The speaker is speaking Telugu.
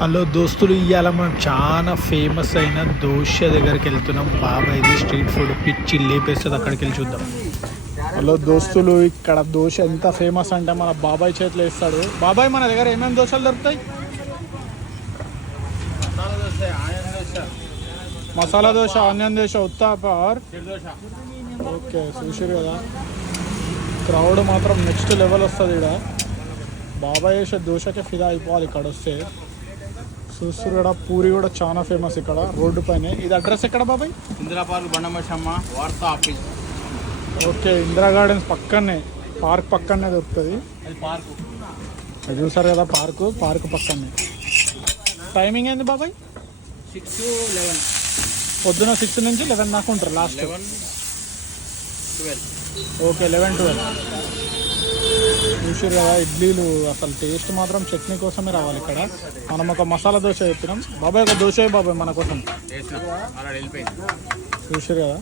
హలో దోస్తులు, ఇవాళ మనం చాలా ఫేమస్ అయిన దోశ దగ్గరికి వెళ్తున్నాం. బాబాయ్ది స్ట్రీట్ ఫుడ్ పిచ్చి లేపేస్తుంది. అక్కడికి వెళ్ళి చూద్దాం. హలో దోస్తులు, ఇక్కడ దోశ ఎంత ఫేమస్ అంటే మన బాబాయ్ చేతిలో ఇస్తాడు. బాబాయ్, మన దగ్గర ఏమేమి దోశలు దొరుకుతాయి? మసాలా దోశ, ఆనియన్ దోశ, ఉత్తాపర్. ఓకే, చూసారు కదా, క్రౌడ్ మాత్రం నెక్స్ట్ లెవెల్ వస్తుంది. ఇక్కడ బాబాయ్ వేసే దోశకే ఫిదా అయిపోవాలి ఇక్కడ వస్తే. చూస్తారు కూడా, పూరి కూడా చాలా ఫేమస్ ఇక్కడ రోడ్డు పైన. ఇది అడ్రస్ ఎక్కడ బాబాయ్? ఇందిరా పార్క్, బండమశమ్మ, వార్తా ఆఫీస్. ఓకే, ఇందిరా గార్డెన్స్ పక్కనే, పార్క్ పక్కనే దొరుకుతుంది. అది పార్కు. అది చూసారు కదా, పార్క్ పక్కనే. టైమింగ్ ఏంది బాబాయ్? 6 to 11. పొద్దున 6 నుంచి 11 దాకా ఉంటారు లాస్ట్. 11, 12. ఓకే, 11-12. చూసారు కదా, ఇడ్లీలు అసలు టేస్ట్ మాత్రం చట్నీ కోసమే రావాలి ఇక్కడ. మనం ఒక మసాలా దోశ చెప్పినాం. బాబాయ్ ఒక దోశ బాబాయ్ మన కోసం. అలా వెళ్ళిపోయింది. చూసారు కదా.